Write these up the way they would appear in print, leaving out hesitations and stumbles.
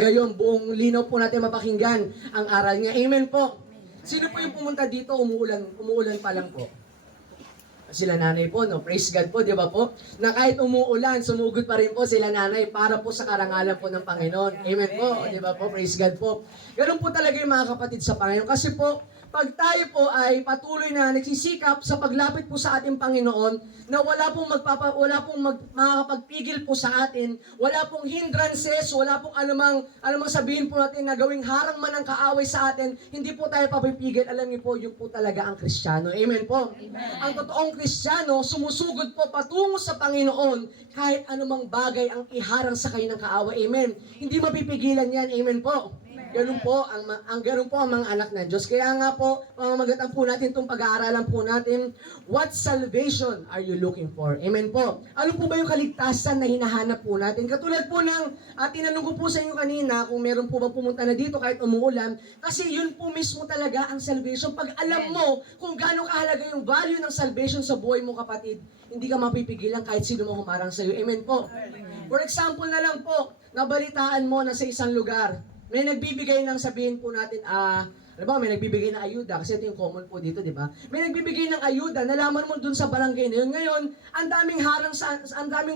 Ngayon, buong linaw po natin mapakinggan ang aral niya. Amen po. Sino po yung pumunta dito, umuulan pa lang po? Sila nanay po, no? Praise God po, di ba po? Na kahit umuulan, sumugod pa rin po sila nanay para po sa karangalan po ng Panginoon. Amen po, di ba po? Praise God po. Ganun po talaga yung mga kapatid sa Panginoon. Kasi po, pag tayo po ay patuloy na nagsisikap sa paglapit po sa ating Panginoon, na wala pong makakapagpigil po sa atin, wala pong hindrances, wala pong anumang sabihin po natin na gawing harang man ang kaaway sa atin, hindi po tayo papipigil. Alam niyo po, yun po talaga ang Kristiyano. Amen po. Amen. Ang totoong Kristiyano, sumusugod po patungo sa Panginoon kahit anumang bagay ang iharang sa kayo ng kaaway. Amen. Hindi mapipigilan yan. Amen po. Ganun po ganun po ang mga anak ng Diyos. Kaya nga po, pamamagatan po natin itong pag-aaralan po natin, what salvation are you looking for? Amen po. Ano po ba yung kaligtasan na hinahanap po natin? Katulad po ng tinanong ko po sa inyo kanina, kung meron po bang pumunta na dito kahit umuulan, kasi yun po mismo talaga ang salvation. Pag alam mo kung gaano kahalaga yung value ng salvation sa buhay mo, kapatid, hindi ka mapipigilan kahit sino mo humarang sa iyo. Amen po. For example na lang po, nabalitaan mo na sa isang lugar, may nagbibigay ng, sabihin po natin, may nagbibigay ng ayuda, kasi ito yung common po dito, di ba? May nagbibigay ng ayuda, nalaman mo dun sa barangay na yun. Ngayon, ang daming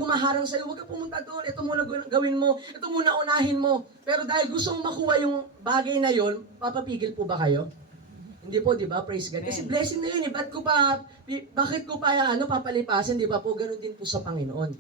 humaharang sa iyo, huwag ka pumunta doon, ito muna gawin mo, ito muna unahin mo. Pero dahil gusto mong makuha yung bagay na yun, papapigil po ba kayo? Hindi po, di ba? Praise God. Kasi blessing na yun eh. Bakit ko pa papalipasin, di ba po? Ganun din po sa Panginoon.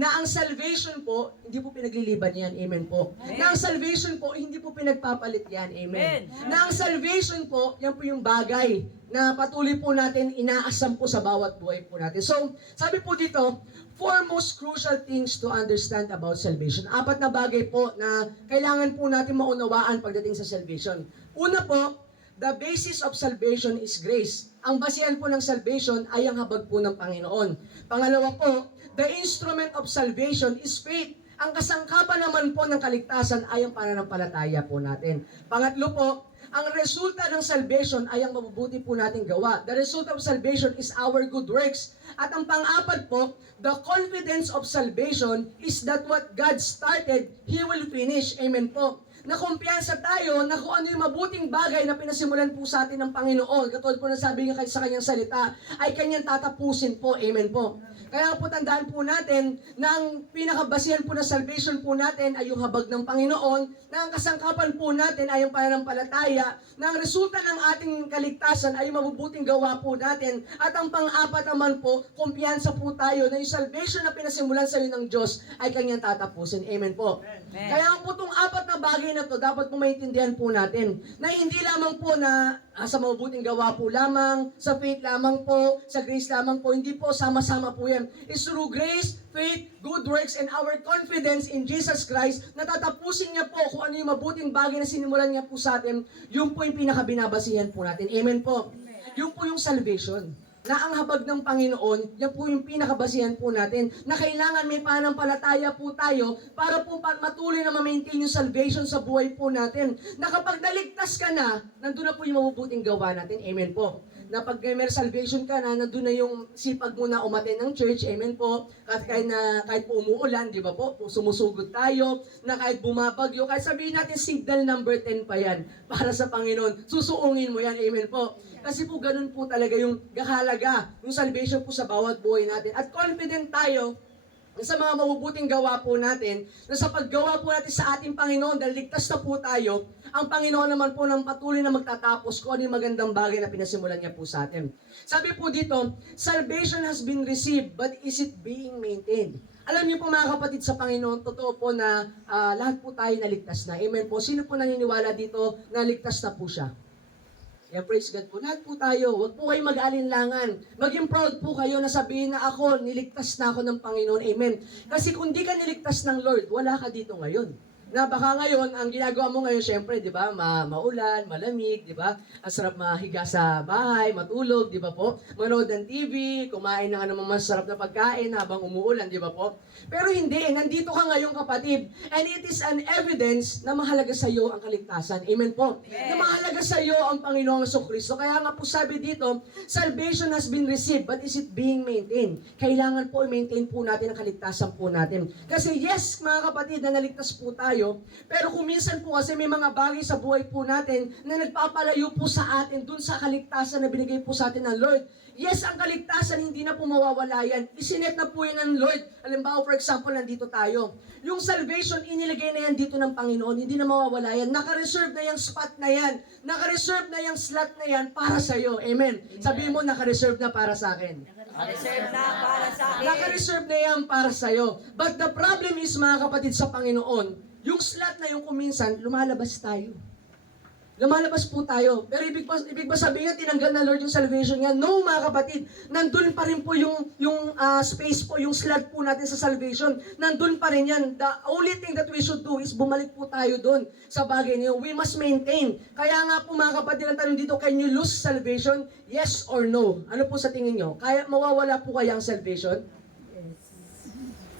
Na ang salvation po, hindi po pinagliliban yan. Amen po. Amen. Na ang salvation po, hindi po pinagpapalit yan. Amen. Na ang salvation po, yan po yung bagay na patuloy po natin inaasam po sa bawat buhay po natin. So, sabi po dito, four most crucial things to understand about salvation. 4 na bagay po na kailangan po natin maunawaan pagdating sa salvation. Una po, the basis of salvation is grace. Ang basihan po ng salvation ay ang habag po ng Panginoon. Pangalawa po, the instrument of salvation is faith. Ang kasangkapan naman po ng kaligtasan ay ang pananampalataya po natin. Pangatlo po, ang resulta ng salvation ay ang mabubuti po nating gawa. The result of salvation is our good works. At ang pang-apat po, the confidence of salvation is that what God started, He will finish. Amen po. Na kumpiyansa tayo na kung ano yung mabuting bagay na pinasimulan po sa atin ng Panginoon, katulad po na sabi niya sa kanyang salita, ay kanyang tatapusin po. Amen po. Kaya po tandaan po natin na ang pinakabasihan po na salvation po natin ay yung habag ng Panginoon, na ang kasangkapan po natin ay yung pananampalataya, na ang resulta ng ating kaligtasan ay yung mabubuting gawa po natin, at ang pang-apat naman po, kumpiyansa po tayo na yung salvation na pinasimulan sa iyo ng Diyos ay kanyang tatapusin. Amen po. Amen. Kaya po itong 4 na bagay na to, dapat po maintindihan po natin na hindi lamang po na sa mabubuting gawa po lamang, sa faith lamang po, sa grace lamang po, hindi po, sama-sama po yan. It's through grace, faith, good works, and our confidence in Jesus Christ, natatapusin niya po kung ano yung mabuting bagay na sinimulan niya po sa atin, yun po yung pinakabinabasihan po natin. Amen po. Yun po yung salvation. Na ang habag ng Panginoon, yan po yung pinakabasihan po natin, na kailangan may panampalataya po tayo para po matuloy na ma-maintain yung salvation sa buhay po natin. Na kapag naligtas ka na, nandun na po yung mabubuting gawa natin. Amen po. Na pag may salvation ka na, nandun na yung sipag mo na umaten ng church. Amen po. Kahit po umuulan, di ba po, sumusugod tayo, na kahit bumabagyo, kahit sabihin natin signal number 10 pa yan para sa Panginoon, susuungin mo yan. Amen po. Kasi po ganun po talaga yung gahalaga, yung salvation po sa bawat buhay natin. At confident tayo sa mga mabubuting gawa po natin, na sa paggawa po natin sa ating Panginoon, dahil ligtas na po tayo, ang Panginoon naman po ng patuloy na magtatapos kung ano yung magandang bagay na pinasimulan niya po sa atin. Sabi po dito, salvation has been received, but is it being maintained? Alam niyo po mga kapatid sa Panginoon, totoo po na lahat po tayo naligtas na. Amen po. Sino po naniniwala dito na ligtas na po siya? Yeah, praise God po. Lahat po tayo. Huwag po kayo mag-alinlangan. Maging proud po kayo na sabihin na ako, niligtas na ako ng Panginoon. Amen. Kasi kung di ka niligtas ng Lord, wala ka dito ngayon. Na baka ngayon, ang ginagawa mo ngayon, syempre, di ba, maulan, malamig, di ba? Ang sarap mahiga sa bahay, matulog, di ba po? Manood ng TV, kumain ng anumang masarap na pagkain habang umuulan, di ba po? Pero hindi, nandito ka ngayon kapatid, and it is an evidence na mahalaga sa iyo ang kaligtasan. Amen po? Amen. Na mahalaga sa iyo ang Panginoong Jesucristo. Kaya nga po sabi dito, salvation has been received, but is it being maintained? Kailangan po i-maintain po natin ang kaligtasan po natin. Kasi yes, mga kapatid, na naligtas po tayo, tayo. Pero kung minsan po kasi may mga bagay sa buhay po natin na nagpapalayo po sa atin dun sa kaligtasan na binigay po sa atin ng Lord. Yes, ang kaligtasan hindi na po mawawala yan. Isinet na po yan ng Lord. Halimbawa, for example, nandito tayo. Yung salvation, inilagay na yan dito ng Panginoon. Hindi na mawawala yan. Naka-reserve na yung spot na yan. Naka-reserve na yung slot na yan para sa'yo. Amen. Sabihin mo, naka-reserve na para sa akin. Naka-reserve na para sa akin. Naka-reserve na yan para sa'yo. But the problem is, mga kapatid, sa Panginoon, yung slot na yung kuminsan, lumalabas tayo. Lumalabas po tayo. Pero ibig ba sabihin tinanggal na Lord yung salvation niya? No, mga kapatid. Nandun pa rin po yung space po, yung slot po natin sa salvation. Nandun pa rin yan. The only thing that we should do is bumalik po tayo doon sa bagay niyo. We must maintain. Kaya nga po mga kapatid, ang tanong dito, can you lose salvation? Yes or no? Ano po sa tingin niyo? Kaya mawawala po kaya ang salvation?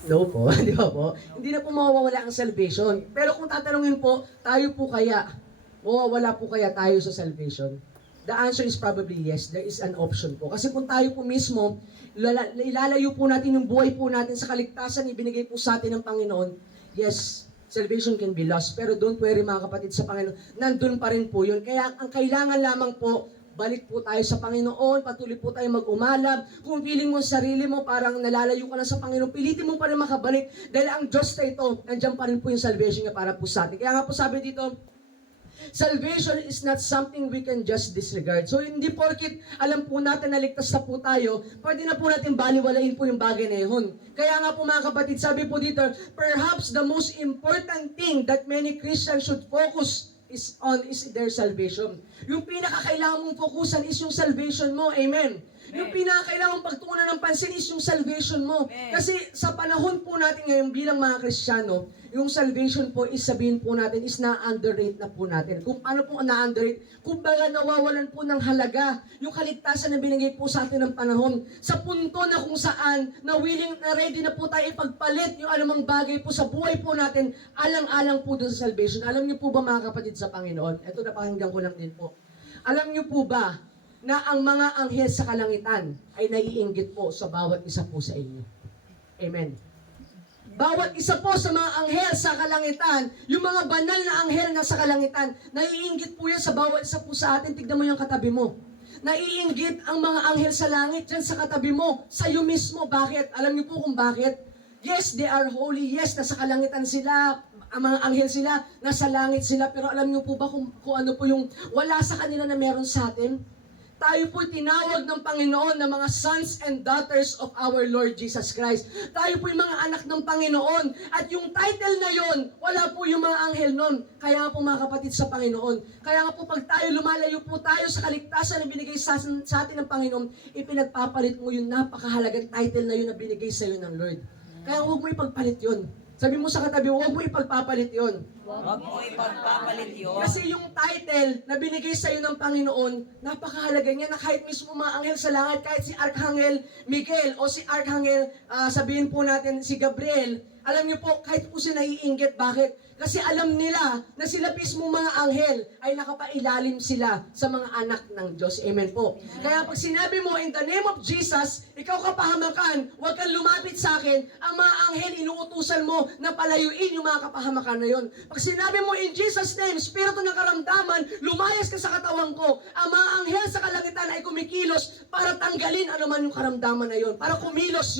No po, di ba po? Hindi na po mawawala ang salvation. Pero kung tatanungin po, tayo po kaya, mawawala po kaya tayo sa salvation? The answer is probably yes. There is an option po. Kasi kung tayo po mismo, ilalayo po natin yung buhay po natin sa kaligtasan ibinigay po sa atin ng Panginoon, yes, salvation can be lost. Pero don't worry mga kapatid sa Panginoon, nandun pa rin po yun. Kaya ang kailangan lamang po, balik po tayo sa Panginoon, patuloy po tayo mag-umalab. Kung feeling mo sa sarili mo, parang nalalayo ka na sa Panginoon, pilitin mo pa rin makabalik. Dahil ang Diyos na ito, nandiyan pa rin po yung salvation niya para po sa atin. Kaya nga po sabi dito, salvation is not something we can just disregard. So hindi porkit alam po natin na ligtas na po tayo, pwede na po natin baliwalain po yung bagay na yun. Kaya nga po mga kapatid, sabi po dito, perhaps the most important thing that many Christians should focus is their salvation. Yung pinakakailangan mong fokusan is yung salvation mo. Amen. Yung pinakakailangan pagtuunan ng pansin is yung salvation mo. Kasi sa panahon po natin ngayon bilang mga Kristiyano, yung salvation po is sabihin po natin is na-underrate na po natin. Kung ano po na-underrate, kung baga nawawalan po ng halaga yung kaligtasan na binigay po sa atin ng panahon. Sa punto na kung saan na willing na ready na po tayo ipagpalit yung anumang bagay po sa buhay po natin, alang-alang po doon sa salvation. Alam niyo po ba mga kapatid sa Panginoon? Ito napakinggan ko lang din po. Alam niyo po ba na ang mga anghel sa kalangitan ay naiinggit po sa bawat isa po sa inyo? Amen. Bawat isa po sa mga anghel sa kalangitan, yung mga banal na anghel na sa kalangitan, naiinggit po yan sa bawat isa po sa atin. Tignan mo yung katabi mo. Naiinggit ang mga anghel sa langit dyan sa katabi mo, sa iyo mismo. Bakit? Alam niyo po kung bakit? Yes, they are holy. Yes, nasa kalangitan sila. Ang mga anghel sila, nasa langit sila. Pero alam niyo po ba kung ano po yung wala sa kanila na meron sa atin? Tayo po tinawag ng Panginoon na mga sons and daughters of our Lord Jesus Christ. Tayo po yung mga anak ng Panginoon. At yung title na yon, wala po yung mga anghel nun. Kaya nga po mga kapatid sa Panginoon. Kaya nga po pag tayo lumalayo po tayo sa kaligtasan na binigay sa atin ng Panginoon, ipinagpapalit mo yung napakahalagang title na yun na binigay sa iyo ng Lord. Kaya huwag mo ipagpalit yun. Sabi mo sa katabi, huwag mo ipagpapalit yun. Huwag mo ipagpapalit yun. Kasi yung title na binigay sa iyo ng Panginoon, napakahalaga niya na kahit mismo mga anghel sa langit, kahit si Archangel Miguel o si Archangel, sabihin po natin si Gabriel, alam niyo po, kahit po sila naiinggit. Bakit? Kasi alam nila na sila mismo mga anghel ay nakapailalim sila sa mga anak ng Diyos. Amen po. Kaya pag sinabi mo, in the name of Jesus, ikaw kapahamakan, huwag kang lumapit sa akin, ang mga anghel inuutusan mo na palayuin yung mga kapahamakan na yon. Pag sinabi mo, in Jesus' name, spirito ng karamdaman, lumayas ka sa katawan ko, ang mga anghel sa kalangitan ay kumikilos para tanggalin anuman yung karamdaman na yon. Para kumilos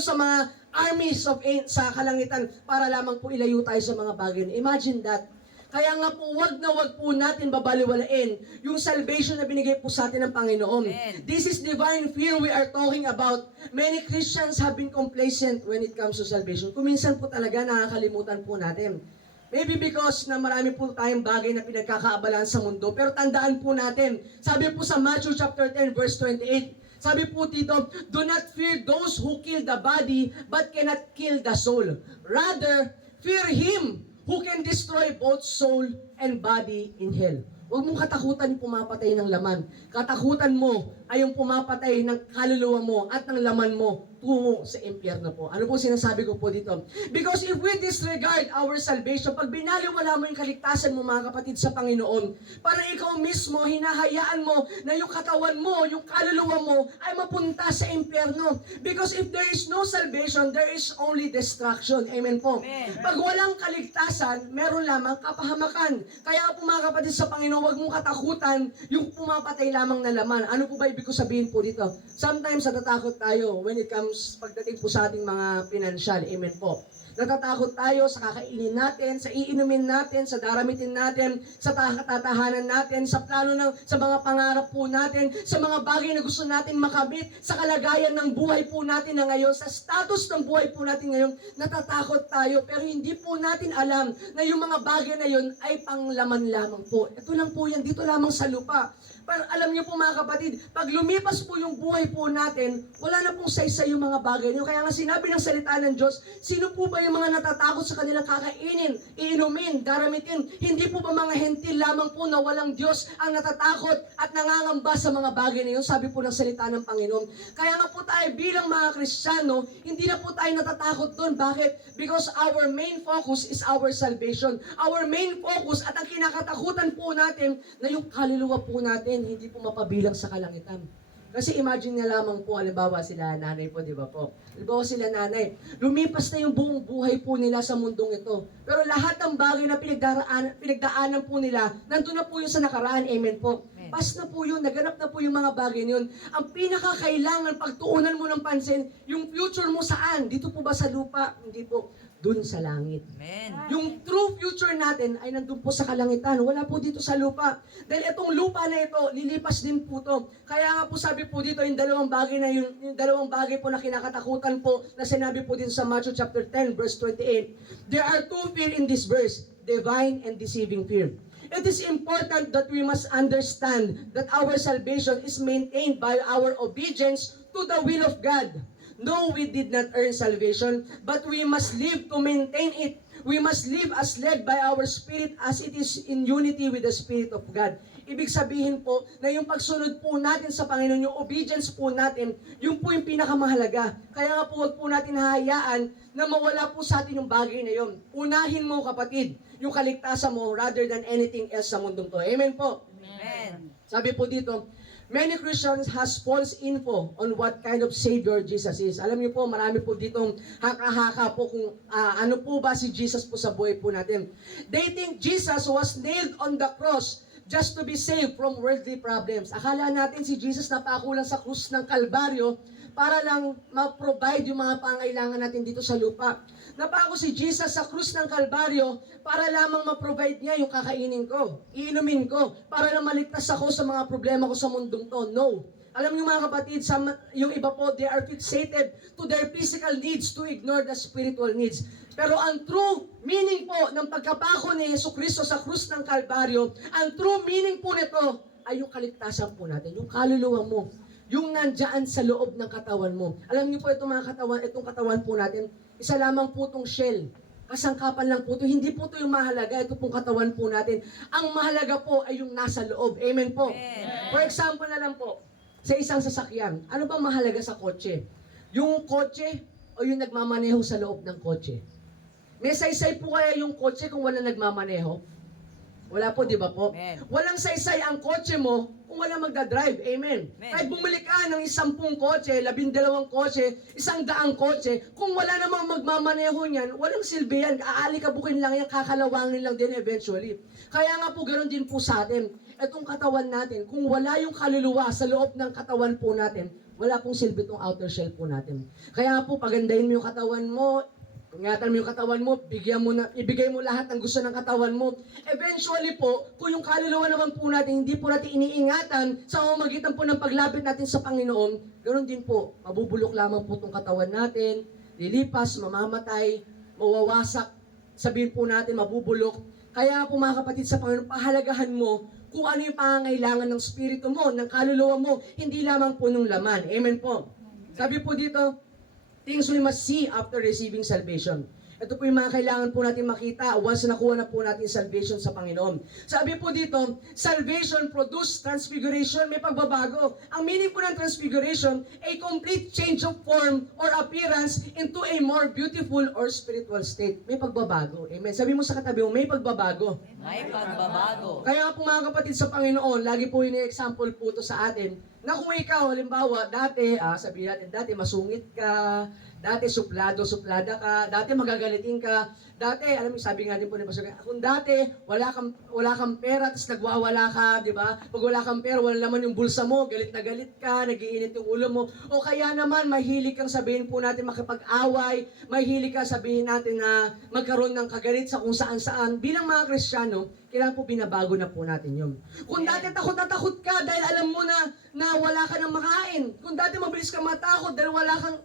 sa mga armies sa kalangitan para lamang po ilayo tayo sa mga bagay. Imagine that. Kaya nga po, wag po natin babaliwalain yung salvation na binigay po sa atin ng Panginoon. Amen. This is divine fear we are talking about. Many Christians have been complacent when it comes to salvation. Kuminsan po talaga nakakalimutan po natin. Maybe because na marami po tayong bagay na pinagkakaabalan sa mundo. Pero tandaan po natin, sabi po sa Matthew chapter 10 verse 28, sabi po dito, do not fear those who kill the body, but cannot kill the soul. Rather, fear Him who can destroy both soul and body in hell. Huwag mong katakutan yung pumapatay ng laman. Katakutan mo ay yung pumapatay ng kaluluwa mo at ng laman mo tungo sa impyerno po. Ano po sinasabi ko po dito? Because if we disregard our salvation, pag binaliwala mo yung kaligtasan mo mga kapatid sa Panginoon, para ikaw mismo, hinahayaan mo na yung katawan mo, yung kaluluwa mo, ay mapunta sa impyerno. Because if there is no salvation, there is only destruction. Amen po. Amen. Pag walang kaligtasan, meron lamang kapahamakan. Kaya po mga kapatid sa Panginoon, huwag mong katakutan yung pumapatay lamang na laman. Ano po ba ibig ko sabihin po dito? Sometimes natatakot tayo when it comes pagdating po sa ating mga financial. Amen po. Natatakot tayo sa kakainin natin, sa iinumin natin, sa daramitin natin, sa tatahanan natin, sa plano sa mga pangarap po natin, sa mga bagay na gusto natin makamit, sa kalagayan ng buhay po natin na ngayon, sa status ng buhay po natin ngayon, natatakot tayo. Pero hindi po natin alam na yung mga bagay na yun ay panglaman lamang po. Ito lang po yan, dito lamang sa lupa. Pero alam niyo po mga kapatid, pag lumipas po yung buhay po natin, wala na pong saysay yung mga bagay niyo. Kaya nga sinabi ng salita ng Diyos, sino po ba yung mga natatakot sa kanilang kakainin, iinumin, daramitin? Hindi po ba mga hentil lamang po na walang Diyos ang natatakot at nangangamba sa mga bagay na yun? Sabi po ng salita ng Panginoon. Kaya nga po tayo bilang mga Kristiyano, hindi na po tayo natatakot doon. Bakit? Because our main focus is our salvation. Our main focus at ang kinakatakutan po natin na yung kaluluwa po natin hindi po mapabilang sa kalangitan. Kasi imagine na lamang po, halimbawa sila nanay po, di ba po? Halimbawa sila nanay, lumipas na yung buong buhay po nila sa mundong ito. Pero lahat ng bagay na pinagdaanan po nila, nandun na po yun sa nakaraan, amen po. Pas na po yun, naganap na po yung mga bagay yun. Ang pinakakailangan, pagtuunan mo ng pansin, yung future mo saan? Dito po ba sa lupa? Hindi po. Dun sa langit. Amen. Yung true future natin ay nandun po sa kalangitan. Wala po dito sa lupa. Dahil itong lupa na ito, lilipas din po to. Kaya nga po sabi po dito, yung dalawang bagay po na kinakatakutan po na sinabi po dito sa Matthew chapter 10 verse 28. There are two fear in this verse, divine and deceiving fear. It is important that we must understand that our salvation is maintained by our obedience to the will of God. No, we did not earn salvation, but we must live to maintain it. We must live as led by our spirit as it is in unity with the Spirit of God. Ibig sabihin po na yung pagsunod po natin sa Panginoon, yung obedience po natin, yung po yung pinakamahalaga. Kaya nga po wag po natin hahayaan na mawala po sa atin yung bagay na yun. Unahin mo kapatid, yung kaligtasan mo rather than anything else sa mundong to. Amen po. Amen. Sabi po dito, many Christians has false info on what kind of Savior Jesus is. Alam niyo po, marami po ditong haka-haka po kung ano po ba si Jesus po sa buhay po natin. They think Jesus was nailed on the cross just to be saved from worldly problems. Akala natin si Jesus napakulang sa krus ng Kalbaryo para lang ma-provide yung mga pangailangan natin dito sa lupa. Napako si Jesus sa krus ng Kalbaryo para lamang ma-provide niya yung kakainin ko, iinumin ko, para lang maligtas ako sa mga problema ko sa mundong to. No. Alam niyo mga kapatid, yung iba po, they are fixated to their physical needs to ignore the spiritual needs. Pero ang true meaning po ng pagkapako ni Jesucristo sa krus ng Kalbaryo, ang true meaning po nito ay yung kaligtasan po natin, yung kaluluwa mo, yung nandyan sa loob ng katawan mo. Alam niyo po itong katawan po natin, isa lamang po itong shell. Kasangkapan lang po ito. Hindi po ito yung mahalaga. Ito pong katawan po natin. Ang mahalaga po ay yung nasa loob. Amen po. Amen. For example na lang po, sa isang sasakyan, ano bang mahalaga sa kotse? Yung kotse o yung nagmamaneho sa loob ng kotse? May saysay po kaya yung kotse kung wala nagmamaneho? Wala po, di ba po? Amen. Walang saysay ang kotse mo kung wala magdadrive. Amen. Amen. Kahit bumili ka ng 10 kotse, 12 kotse, 100 kotse, kung wala namang magmamaneho niyan, walang silbi yan. Aalikabukin lang yan, kakalawangin lang din eventually. Kaya nga po, ganoon din po sa atin. Itong katawan natin, kung wala yung kaluluwa sa loob ng katawan po natin, wala pong silbi itong outer shell po natin. Kaya nga po, pagandahin mo yung katawan mo, ingatan mo yung katawan mo, ibigay mo lahat ng gusto ng katawan mo. Eventually po, kung yung kaluluwa naman po natin, hindi po natin iniingatan sa pamamagitan po ng paglapit natin sa Panginoon, ganoon din po, mabubulok lamang po itong katawan natin, lilipas, mamamatay, mawawasak, sabihin po natin, mabubulok. Kaya po mga kapatid sa Panginoon, pahalagahan mo kung ano yung pangangailangan ng spirito mo, ng kaluluwa mo, hindi lamang po ng laman. Amen po. Sabi po dito, things we must see after receiving salvation. Ito po yung mga kailangan po natin makita once nakuha na po natin yung salvation sa Panginoon. Sabi po dito, salvation produce transfiguration, may pagbabago. Ang meaning po ng transfiguration, a complete change of form or appearance into a more beautiful or spiritual state. May pagbabago. Amen. Sabi mo sa katabi mo, may pagbabago. May pagbabago. Kaya nga po mga kapatid sa Panginoon, lagi po yung example po ito sa atin, na kung ikaw, halimbawa, dati, sabihin natin, dati masungit ka, dati suplada ka, dati magagalitin ka, dati, alam mo, sabi nga din po ni Pastor, kung dati, wala kang pera, tapos nagwawala ka, di ba? Pag wala kang pera, wala naman yung bulsa mo, galit na galit ka, nagiinit yung ulo mo, o kaya naman, mahilig kang sabihin po natin makipag-away, mahilig kang sabihin natin na magkaroon ng kagalit sa kung saan-saan. Bilang mga Kristiyano, kailangan po binabago na po natin yun. Kung dati takot na takot ka dahil alam mo na wala ka ng makain. Kung dati mabilis ka matakot dahil wala kang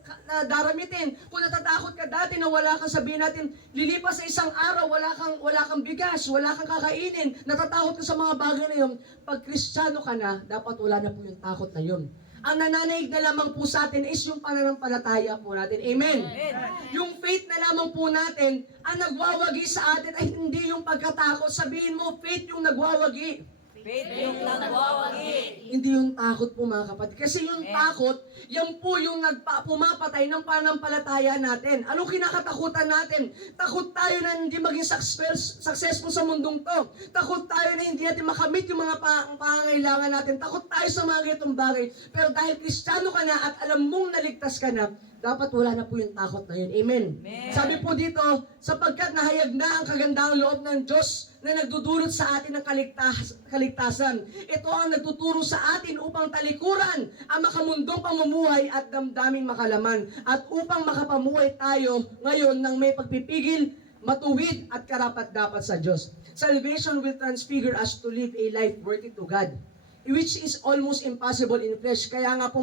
daramitin. Kung natatakot ka dati na wala kang sabihin natin, lilipas sa isang araw, wala kang bigas, wala kang kakainin, natatakot ka sa mga bagay na yun. Pag Kristiyano ka na, dapat wala na po yung takot na yun. Ang nananaig na lamang po sa atin is yung pananampalataya po natin. Amen. Yung faith na lamang po natin, ang nagwawagi sa atin ay hindi yung pagkatakot. Sabihin mo, faith yung nagwawagi. Faith yung nagwawagi. Hindi yung takot po mga kapatid. Kasi yung takot, yan po yung pumapatay ng pananampalataya natin. Anong kinakatakutan natin? Takot tayo na hindi maging successful sa mundong to. Takot tayo na hindi natin makamit yung mga pangangailangan natin. Takot tayo sa mga ganitong bagay. Pero dahil Kristiyano ka na at alam mong naligtas ka na, dapat wala na po yung takot na yun. Amen. Amen. Sabi po dito, sapagkat nahayag na ang kagandahang loob ng Diyos na nagdudulot sa atin ng kaligtasan. Ito ang nagtuturo sa atin upang talikuran ang makamundong pamumuhay at damdaming makalaman. At upang makapamuhay tayo ngayon ng may pagpipigil, matuwid at karapat-dapat sa Diyos. Salvation will transfigure us to live a life worthy to God, which is almost impossible in flesh. Kaya nga po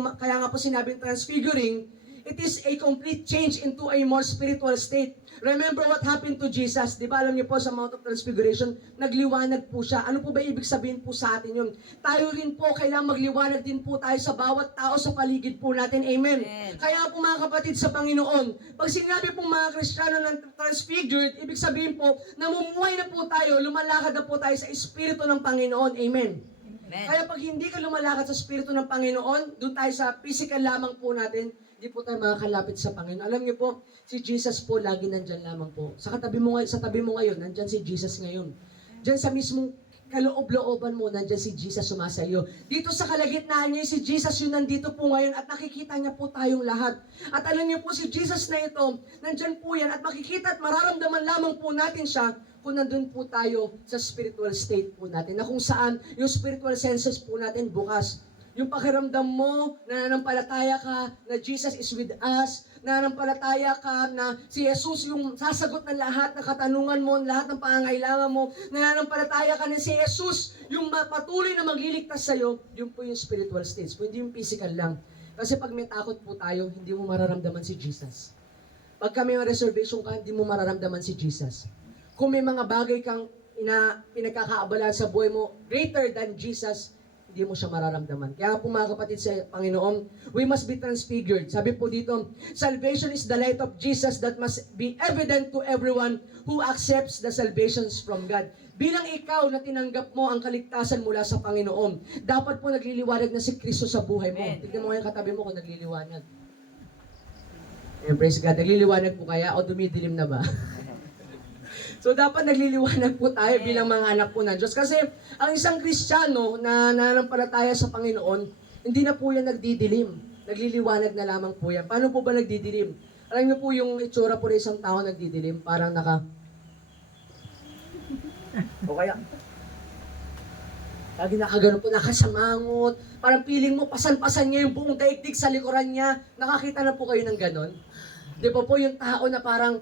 sinabing transfiguring, it is a complete change into a more spiritual state. Remember what happened to Jesus? Di ba alam niyo po sa Mount of Transfiguration, nagliwanag po siya. Ano po ba ibig sabihin po sa atin yun? Tayo rin po, kailangan magliwanag din po tayo sa bawat tao sa paligid po natin. Amen. Kaya po mga kapatid sa Panginoon, pag sinabi po mga Kristiyano ng transfigured, ibig sabihin po, namumuhay na po tayo, lumalakad na po tayo sa Espiritu ng Panginoon. Amen. Kaya pag hindi ka lumalakad sa Espiritu ng Panginoon, doon tayo sa physical lamang po natin, hindi po tayo makakalapit sa Panginoon. Alam niyo po, si Jesus po lagi nandyan lamang po. Sa tabi mo ngayon, nandyan si Jesus ngayon. Diyan sa mismong kaloob-looban mo, nandyan si Jesus sumasayo. Dito sa kalagitnaan niya, si Jesus yun nandito po ngayon at nakikita niya po tayong lahat. At alam niyo po, si Jesus na ito, nandyan po yan at makikita at mararamdaman lamang po natin siya kung nandun po tayo sa spiritual state po natin. Na kung saan yung spiritual senses po natin bukas. Yung pakiramdam mo, nananampalataya ka na Jesus is with us, nananampalataya ka na si Jesus yung sasagot ng lahat ng katanungan mo, lahat ng pangangailangan mo, nananampalataya ka na si Jesus yung patuloy na magliligtas sa'yo, yun po yung spiritual states po, hindi yung physical lang. Kasi pag may takot po tayo, hindi mo mararamdaman si Jesus. Pag may reservation ka, hindi mo mararamdaman si Jesus. Kung may mga bagay kang pinagkakaabalan sa buhay mo, greater than Jesus, hindi mo siya mararamdaman. Kaya po mga kapatid sa Panginoon, we must be transfigured. Sabi po dito, salvation is the light of Jesus that must be evident to everyone who accepts the salvations from God. Bilang ikaw na tinanggap mo ang kaligtasan mula sa Panginoon, dapat po nagliliwanag na si Kristo sa buhay mo. Tignan mo yung katabi mo kung nagliliwanag. Praise God. Nagliliwanag po kaya o dumidilim na ba? So dapat nagliliwanag po tayo bilang mga anak po ng Diyos. Kasi ang isang Kristiyano na nananampalataya sa Panginoon, hindi na po yan nagdidilim. Nagliliwanag na lamang po yan. Paano po ba nagdidilim? Alam niyo po yung itsura po ng isang tao nagdidilim, parang o kaya, lagi nakagano po, nakasamangot, parang feeling mo, pasan-pasan niya yung buong daigdig sa likuran niya. Nakakita na po kayo ng ganon? Di ba po yung tao na parang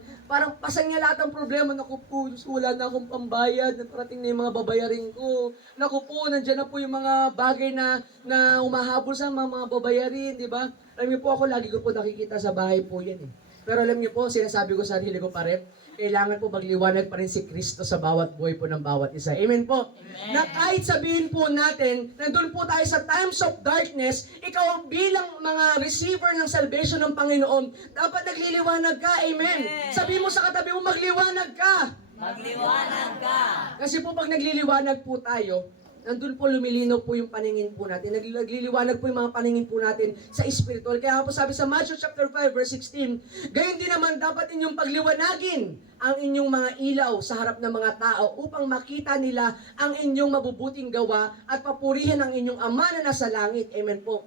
pasan niya lahat ng problema. Naku po, wala na akong pambayad. Parating na yung mga babayarin ko. Naku po, nandyan na po yung mga bagay na umahabol sa mga babayarin, di ba? Alam niyo po ako, lagi ko po nakikita sa bahay po yan eh. Pero alam niyo po, sinasabi ko sa sarili ko pa rin, kailangan po magliwanag pa rin si Kristo sa bawat buhay po ng bawat isa. Amen po. Amen. Na kahit sabihin po natin, nandun po tayo sa times of darkness, ikaw bilang mga receiver ng salvation ng Panginoon, dapat nagliliwanag ka. Amen. Amen. Sabihin mo sa katabi mo, magliwanag ka. Magliwanag ka. Kasi po pag nagliliwanag po tayo, nandun po lumilinaw po yung paningin po natin. Nagliliwanag po yung mga paningin po natin sa spiritual. Kaya po sabi sa Matthew chapter 5 verse 16, gayon din naman dapat inyong pagliwanagin ang inyong mga ilaw sa harap ng mga tao upang makita nila ang inyong mabubuting gawa at papurihin ang inyong Ama na nasa langit. Amen po.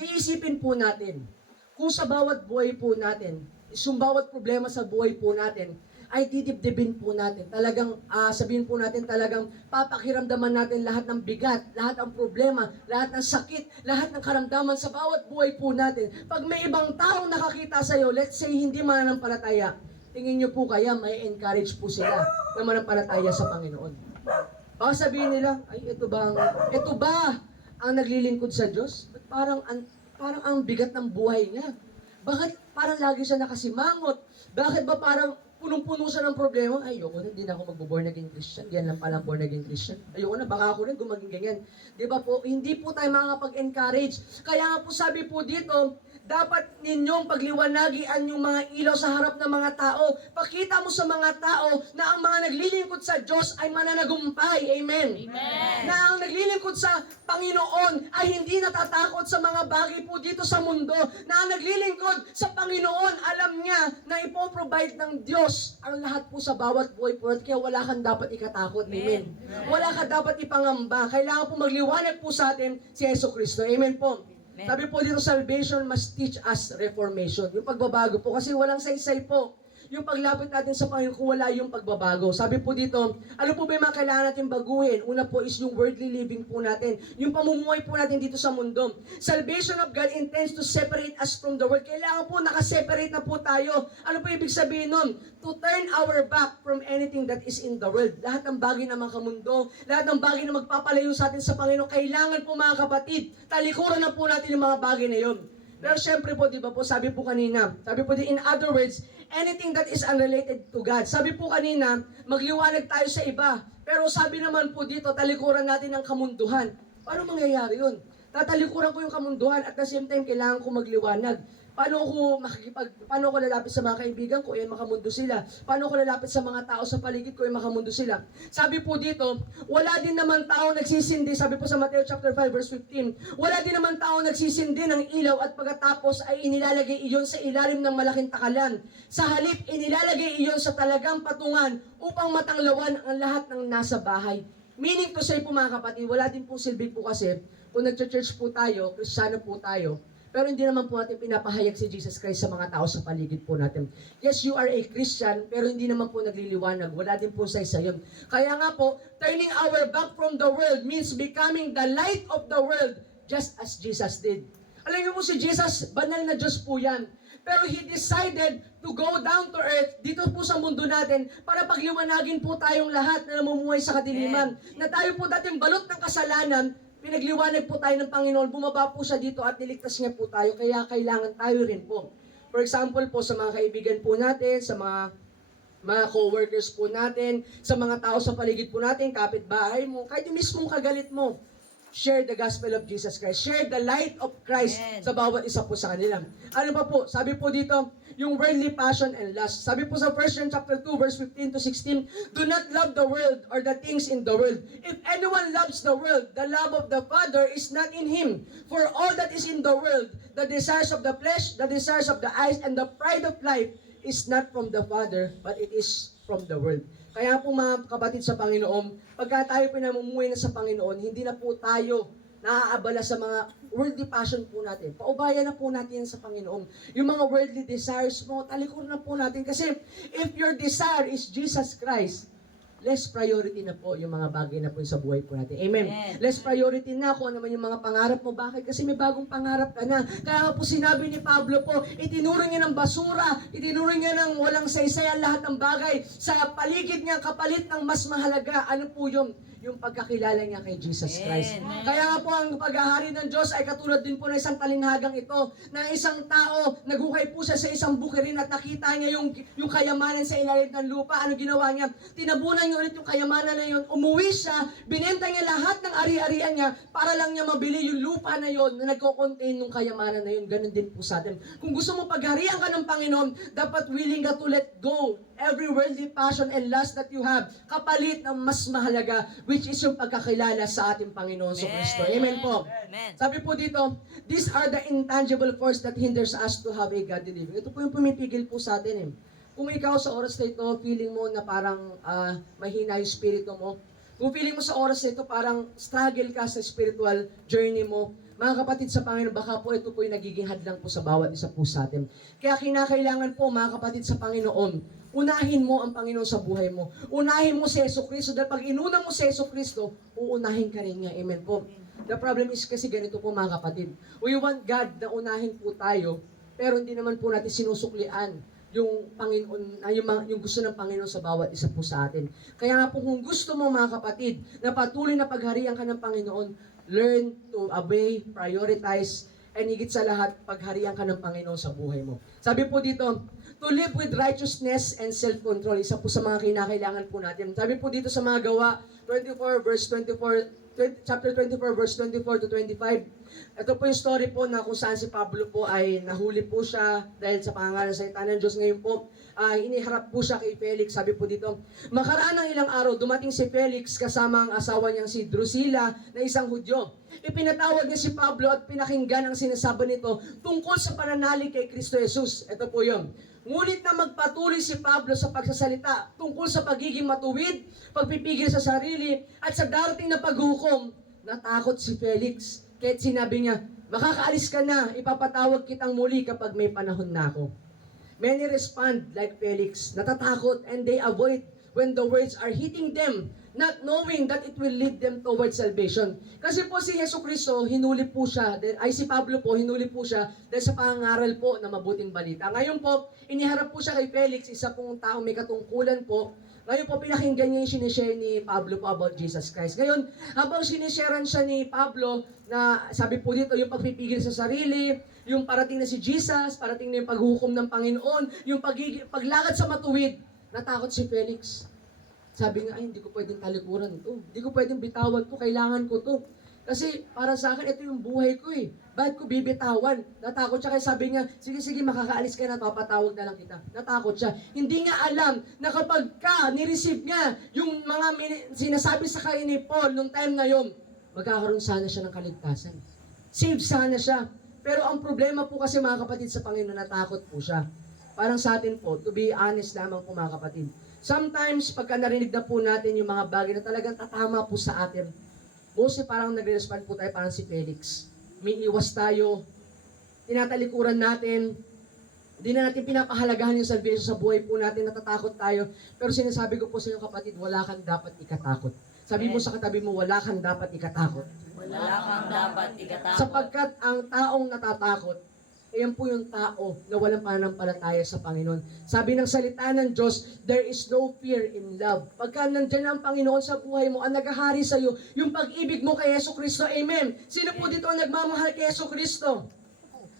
Iisipin po natin, kung sa bawat buhay po natin, yung bawat problema sa buhay po natin, ay didibdibin po natin. Talagang sabihin po natin, talagang papakiramdaman natin lahat ng bigat, lahat ng problema, lahat ng sakit, lahat ng karamdaman sa bawat buhay po natin. Pag may ibang taong nakakita sa iyo, let's say hindi mananampalataya, tingin niyo po kaya may encourage po sila na manampalataya sa Panginoon. Baka sabihin nila, ay ito ba ang naglilingkod sa Diyos? Parang ang bigat ng buhay niya. Bakit parang lagi siya nakasimangot? Bakit ba parang punong-puno siya ng problema? Ayoko na, hindi na ako magbo-born again Christian. Diyan lang palang born again Christian. Ayoko na, baka ako rin gumaging ganyan. Di ba po? Hindi po tayo makakapag-encourage. Kaya nga po sabi po dito, dapat ninyong pagliwanagian yung mga ilaw sa harap ng mga tao. Pakita mo sa mga tao na ang mga naglilingkod sa Diyos ay mananagumpay. Amen. Amen. Na ang naglilingkod sa Panginoon ay hindi natatakot sa mga bagay po dito sa mundo. Na ang naglilingkod sa Panginoon, alam niya na ipoprovide ng Diyos ang lahat po sa bawat buhay po. Kaya wala kang dapat ikatakot. Amen. Wala ka dapat ipangamba. Kailangan po magliwanag po sa atin si Yesu Cristo. Amen po. Amen. Sabi po dito, salvation must teach us reformation. Yung pagbabago po. Kasi walang saysay po. Yung paglapit natin sa Panginoon kung wala yung pagbabago. Sabi po dito, ano po ba yung mga kailangan natin baguhin? Una po is yung worldly living po natin. Yung pamumuhay po natin dito sa mundo. Salvation of God intends to separate us from the world. Kailangan po nakaseparate na po tayo. Ano po ibig sabihin nun? To turn our back from anything that is in the world. Lahat ng bagay na makamundo, lahat ng bagay na magpapalayo sa atin sa Panginoon, kailangan po mga kapatid, talikuran na po natin yung mga bagay na yun. Pero syempre po, di ba po, sabi po kanina, sabi po in other words, anything that is unrelated to God. Sabi po kanina, magliwanag tayo sa iba. Pero sabi naman po dito, talikuran natin ang kamunduhan. Paano mangyayari yun? Tatalikuran ko yung kamunduhan at the same time, kailangan ko magliwanag. Paano ko lalapit sa mga kaibigan ko, makamundo sila? Paano ko lalapit sa mga tao sa paligid ko, makamundo sila? Sabi po dito, wala din naman tao nagsisindi, sabi po sa Matthew chapter 5 verse 15, wala din naman tao nagsisindi ng ilaw at pagkatapos ay inilalagay iyon sa ilalim ng malaking takalan. Sa halip, inilalagay iyon sa talagang patungan upang matanglawan ang lahat ng nasa bahay. Meaning to say po mga kapatid, wala din po silbi po kasi, kung nag-church po tayo, Kristiyano po tayo, pero hindi naman po natin pinapahayag si Jesus Christ sa mga tao sa paligid po natin. Yes, you are a Christian, pero hindi naman po nagliliwanag. Wala din po sa isa yun. Kaya nga po, turning our back from the world means becoming the light of the world, just as Jesus did. Alam niyo po si Jesus, banal na Diyos po yan. Pero He decided to go down to earth, dito po sa mundo natin, para pagliwanagin po tayong lahat na namumuhay sa kadiliman. Na tayo po dating balot ng kasalanan, pinagliwanag po tayo ng Panginoon, bumaba po siya dito at niligtas niya po tayo, kaya kailangan tayo rin po. For example po, sa mga kaibigan po natin, sa mga co-workers po natin, sa mga tao sa paligid po natin, kapitbahay mo, kahit yung mismong kagalit mo, share the gospel of Jesus Christ. Share the light of Christ Amen. sa bawat isa po sa kanila. Ano pa po? Sabi po dito, yung worldly passion and lust. Sabi po sa 1 John chapter 2 verse 15 to 16, do not love the world or the things in the world. If anyone loves the world, the love of the Father is not in him. For all that is in the world, the desires of the flesh, the desires of the eyes, and the pride of life is not from the Father, but it is from the world. Kaya po mga kapatid sa Panginoon, pagka tayo pinamumuhay na sa Panginoon, hindi na po tayo naaabala sa mga worldly passion po natin. Paubayan na po natin yan sa Panginoon. Yung mga worldly desires mo, talikuran na po natin. Kasi if your desire is Jesus Christ, less priority na po yung mga bagay na po sa buhay po natin. Amen. Amen. Less priority na kung ano man yung mga pangarap mo. Bakit? Kasi may bagong pangarap ka na. Kaya nga po sinabi ni Pablo po, itinuro niya ng basura, itinuro niya ng walang saysay ang lahat ng bagay. Sa paligid niya, kapalit ng mas mahalaga. Ano po yung pagkakilala niya kay Jesus Christ. Amen. Kaya nga po ang paghahari ng Diyos ay katulad din po ng isang talinhagang ito, na isang tao, naghukay po siya sa isang bukirin at nakita niya yung kayamanan sa ilalim ng lupa. Ano ginawa niya? Tinabunan niya ulit yung kayamanan na yun. Umuwi siya, binenta niya lahat ng ari-arian niya para lang niya mabili yung lupa na yun na nagko-contain ng kayamanan na yun. Ganun din po sa atin. Kung gusto mo pagharian ka ng Panginoon, dapat willing ka to let go every worldly passion and lust that you have, kapalit ng mas mahalaga, which is yung pagkakilala sa ating Panginoon sa Kristo. Amen po. Amen. Sabi po dito, these are the intangible force that hinders us to have a godly living. Ito po yung pumipigil po sa atin. Kung ikaw sa oras na ito, feeling mo na parang mahina yung spirito mo, kung feeling mo sa oras na ito, parang struggle ka sa spiritual journey mo, mga kapatid sa Panginoon, baka po ito po yung nagiging hadlang po sa bawat isa po sa atin. Kaya kinakailangan po, mga kapatid sa Panginoon, unahin mo ang Panginoon sa buhay mo. Unahin mo si Jesucristo. Dahil pag inuna mo si Jesucristo, uunahin ka rin niya. Amen po. The problem is kasi ganito po mga kapatid. We want God na unahin po tayo, pero hindi naman po natin sinusuklian yung Panginoon, yung gusto ng Panginoon sa bawat isa po sa atin. Kaya nga po kung gusto mo mga kapatid, na patuloy na pagharian ka ng Panginoon, learn to obey, prioritize, and higit sa lahat, pagharian ka ng Panginoon sa buhay mo. Sabi po dito, to live with righteousness and self-control. Isa po sa mga kinakailangan po natin. Sabi po dito sa mga gawa, 24 verse 24, chapter 24 verse 24 to 25. Ito po yung story po na kung saan si Pablo po ay nahuli po siya dahil sa pangangalan sa salita ng Diyos. Ngayon po, iniharap po siya kay Felix. Sabi po dito, makaraan ng ilang araw, dumating si Felix kasama ang asawa niyang si Drusilla na isang Hudyo. Ipinatawag niya si Pablo at pinakinggan ang sinasabi nito tungkol sa pananalig kay Kristo Jesus. Ito po yun. Ngunit na magpatuloy si Pablo sa pagsasalita tungkol sa pagiging matuwid, pagpipigil sa sarili, at sa darating na paghukom, natakot si Felix. Kaya't sinabi niya, makakaalis ka na, ipapatawag kitang muli kapag may panahon na ako. Many respond like Felix, natatakot, and they avoid when the words are hitting them, not knowing that it will lead them towards salvation. Kasi po si Jesucristo, hinuli po siya, si Pablo po, hinuli po siya dahil sa pangaral po na mabuting balita. Ngayon po, iniharap po siya kay Felix, isa pong taong may katungkulan po. Ngayon po, pinakinggan niya yung sinishare ni Pablo po about Jesus Christ. Ngayon, habang sinisharean siya ni Pablo, na sabi po dito, yung pagpipigil sa sarili, yung parating na si Jesus, parating na yung paghukom ng Panginoon, yung paglakad sa matuwid, natakot si Felix. Sabi nga, ay, hindi ko pwedeng talikuran to. Hindi ko pwedeng bitawan to. Kailangan ko to. Kasi para sa akin, ito yung buhay ko eh. Bakit ko bibitawan? Natakot siya. Kaya sabi niya, sige, makakaalis ka na, papatawag na lang kita. Natakot siya. Hindi niya alam na kapag nireceive niya yung mga sinasabi sa kanya ni Paul nung time na yun, magkakaroon sana siya ng kaligtasan. Save sana siya. Pero ang problema po kasi mga kapatid sa Panginoon, natakot po siya. Parang sa atin po, to be honest lamang po mga kapatid. Sometimes, pagka narinig na po natin yung mga bagay na talagang tatama po sa atin, mostly parang nagre-respond po tayo parang si Felix. May iwas tayo, tinatalikuran natin, hindi na natin pinapahalagahan yung salvation sa buhay po natin, natatakot tayo. Pero sinasabi ko po sa inyo kapatid, wala kang dapat ikatakot. Sabi mo sa katabi mo, wala kang dapat ikatakot. Wala kang dapat ikatakot. Sapagkat ang taong natatakot, ayan po yung tao na walang pananampalataya sa Panginoon. Sabi ng salita ng Diyos, there is no fear in love. Pagka nandyan ang Panginoon sa buhay mo, ang naghahari sa iyo, yung pag-ibig mo kay Jesucristo. Amen. Sino po dito ang nagmamahal kay Jesucristo?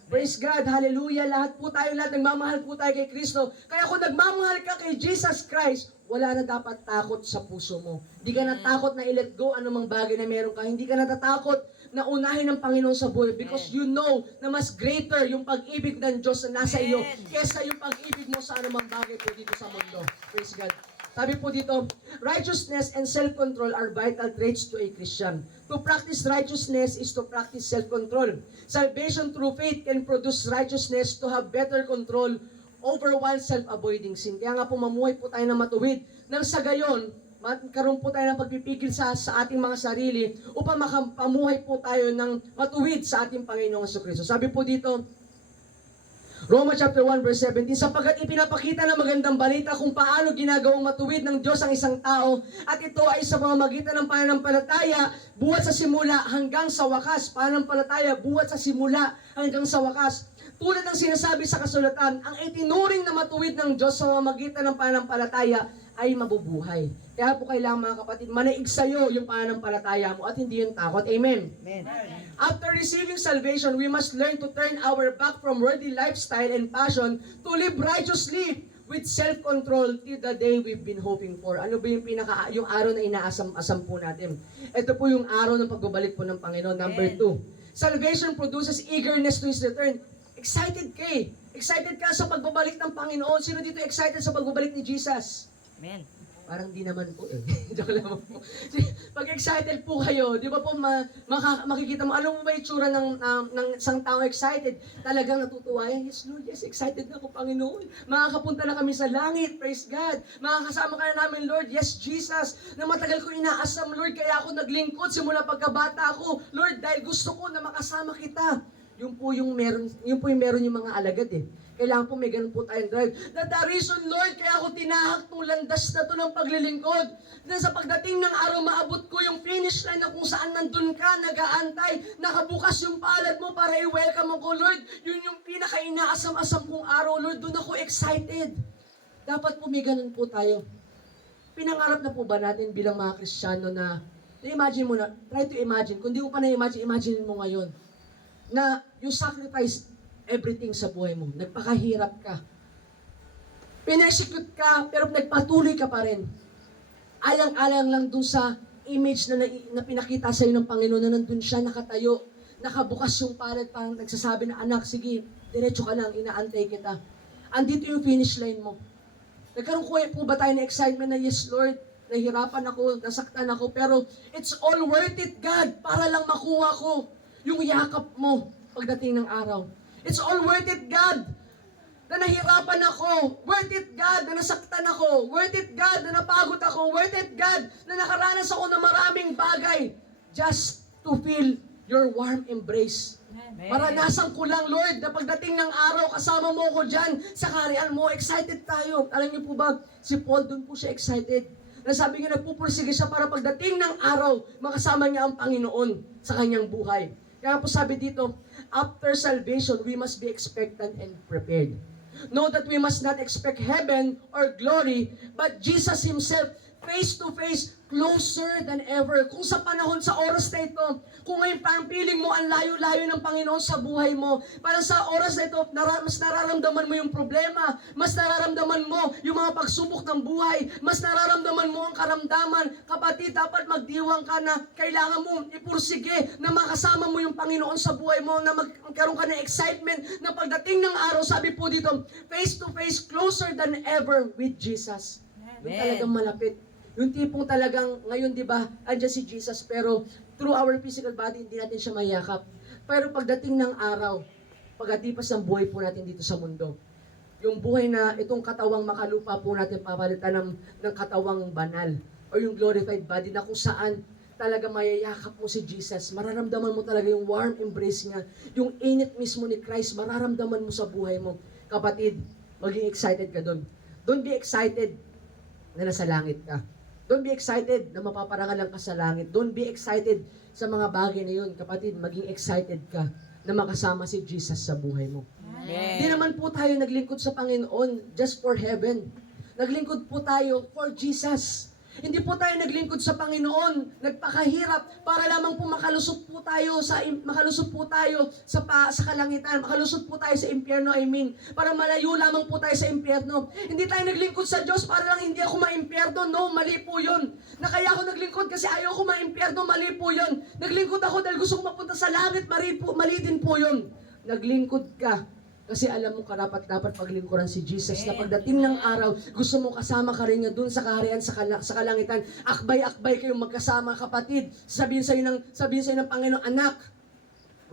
Praise God, hallelujah. Lahat nagmamahal po tayo kay Kristo. Kaya kung nagmamahal ka kay Jesus Christ, wala na dapat takot sa puso mo. Hindi ka natakot na i-let go anumang bagay na meron ka. Hindi ka natatakot na unahin ng Panginoon sa buhay because you know na mas greater yung pag-ibig ng Diyos na nasa iyo kesa yung pag-ibig mo sa anumang bagay po dito sa mundo. Praise God. Sabi po dito, righteousness and self-control are vital traits to a Christian. To practice righteousness is to practice self-control. Salvation through faith can produce righteousness to have better control over one's self-avoiding sin. Kaya nga po mamuhay po tayo ng matuwid. Nang sa gayon, magkaroon po tayo ng pagpipigil sa ating mga sarili upang makapamuhay po tayo ng matuwid sa ating Panginoong Jesucristo. Sabi po dito, Romans chapter 1 verse 17, sapagkat ipinapakita ng magandang balita kung paano ginagawang matuwid ng Diyos ang isang tao at ito ay sa pamamagitan ng pananampalataya buhat sa simula hanggang sa wakas. Pananampalataya buhat sa simula hanggang sa wakas. Tulad ng sinasabi sa kasulatan, ang itinuring na matuwid ng Diyos sa pamamagitan ng pananampalataya ay mabubuhay. Kaya po kailangan mga kapatid, manaig sa'yo yung pananampalataya mo at hindi yung takot. Amen? Amen. After receiving salvation, we must learn to turn our back from worldly lifestyle and passion to live righteously with self-control till the day we've been hoping for. Ano ba yung araw na inaasam-asam po natin? Ito po yung araw ng pagbabalik po ng Panginoon. Number 2, salvation produces eagerness to His return. Excited ka eh. Excited ka sa pagbabalik ng Panginoon. Sino dito excited sa pagbabalik ni Jesus? Amen. Parang di naman po eh. Joke lang po. Pag excited po kayo, di ba po makikita mo, ano mo ba itsura ng isang tao excited? Talagang natutuwa yan. Yes Lord, yes, excited na ako Panginoon. Makakapunta na kami sa langit, praise God. Makakasama ka na namin Lord, yes Jesus. Na matagal ko inaasam Lord, kaya ako naglingkod simula pagkabata ako. Lord, dahil gusto ko na makasama kita. Yun po yung meron yung mga alagad eh. Kailangan po may ganun po tayong drive. That the reason, Lord, kaya ako tinahak tong landas na to ng paglilingkod. Na sa pagdating ng araw, maabot ko yung finish line na kung saan nandun ka, nag-aantay, nakabukas yung palad mo para i-welcome ako, Lord. Yun yung pinaka-inaasam-asam kong araw, Lord. Doon ako excited. Dapat po may ganun po tayo. Pinangarap na po ba natin bilang mga Kristiyano na, imagine mo na, try to imagine. Kung di mo pa na-imagine, imagine mo ngayon na you sacrifice everything sa buhay mo. Nagpakahirap ka. Pinersecute ka, pero nagpatuloy ka pa rin. Alang-alang lang dun sa image na pinakita sa'yo ng Panginoon na nandun siya, nakatayo, nakabukas yung palad, parang nagsasabi na, anak, sige, diretso ka lang, inaantay kita. Andito yung finish line mo. Nagkaroon po ba tayo ng excitement na, yes, Lord, nahirapan ako, nasaktan ako, pero it's all worth it, God, para lang makuha ko yung yakap mo pagdating ng araw. It's all worth it, God, na nahirapan ako. Worth it, God, na nasaktan ako. Worth it, God, na napagod ako. Worth it, God, na nakaranas ako ng maraming bagay just to feel your warm embrace. Amen. Maranasan ko lang, Lord, na pagdating ng araw, kasama mo ko dyan sa kaharian mo. Excited tayo. Alam niyo po ba, si Paul doon po siya excited. Nasabi niya, nagpupursige siya para pagdating ng araw, makasama niya ang Panginoon sa kanyang buhay. Kaya po sabi dito, after salvation, we must be expectant and prepared. Know that we must not expect heaven or glory, but Jesus Himself, face to face, closer than ever. Kung sa panahon, sa oras na ito, kung ngayon parang feeling mo ang layo-layo ng Panginoon sa buhay mo, parang sa oras na ito, mas nararamdaman mo yung problema, mas nararamdaman mo yung mga pagsubok ng buhay, mas nararamdaman mo ang karamdaman. Kapatid, dapat magdiwang ka na kailangan mo ipursige na makasama mo yung Panginoon sa buhay mo, na magkaroon ka ng excitement na pagdating ng araw, sabi po dito, face to face, closer than ever with Jesus. Yung talagang malapit. Yung tipong talagang, ngayon di ba, andyan si Jesus, pero through our physical body, hindi natin siya mayakap. Pero pagdating ng araw, pagkatipas ng buhay po natin dito sa mundo, yung buhay na itong katawang makalupa po natin papalitan ng katawang banal, o yung glorified body na kung saan talaga mayayakap mo si Jesus, mararamdaman mo talaga yung warm embrace niya, yung init mismo ni Christ, mararamdaman mo sa buhay mo. Kapatid, maging excited ka doon. Don't be excited na nasa langit ka. Don't be excited na mapaparangalan ka sa langit. Don't be excited sa mga bagay na yun. Kapatid, maging excited ka na makasama si Jesus sa buhay mo. Amen. Hindi naman po tayo naglingkod sa Panginoon just for heaven. Naglingkod po tayo for Jesus. Hindi po tayo naglingkod sa Panginoon, nagpakahirap para lamang po makalusot po tayo sa kalangitan, makalusot po tayo sa impyerno, para malayo lamang po tayo sa impyerno. Hindi tayo naglingkod sa Diyos para lang hindi ako maimpyerno. No, mali po 'yon. Na kaya ako naglingkod kasi ayaw ko maimpyerno, mali po 'yon. Naglingkod ako dahil gusto ko mapunta sa langit, mali din po 'yon. Naglingkod ka kasi alam mo dapat paglingkuran si Jesus, na pagdating ng araw, gusto mo kasama ka rin niya dun sa kaharian, sa kalangitan. Akbay-akbay kayong magkasama, kapatid. Sabihin sa'yo ng Panginoon, anak,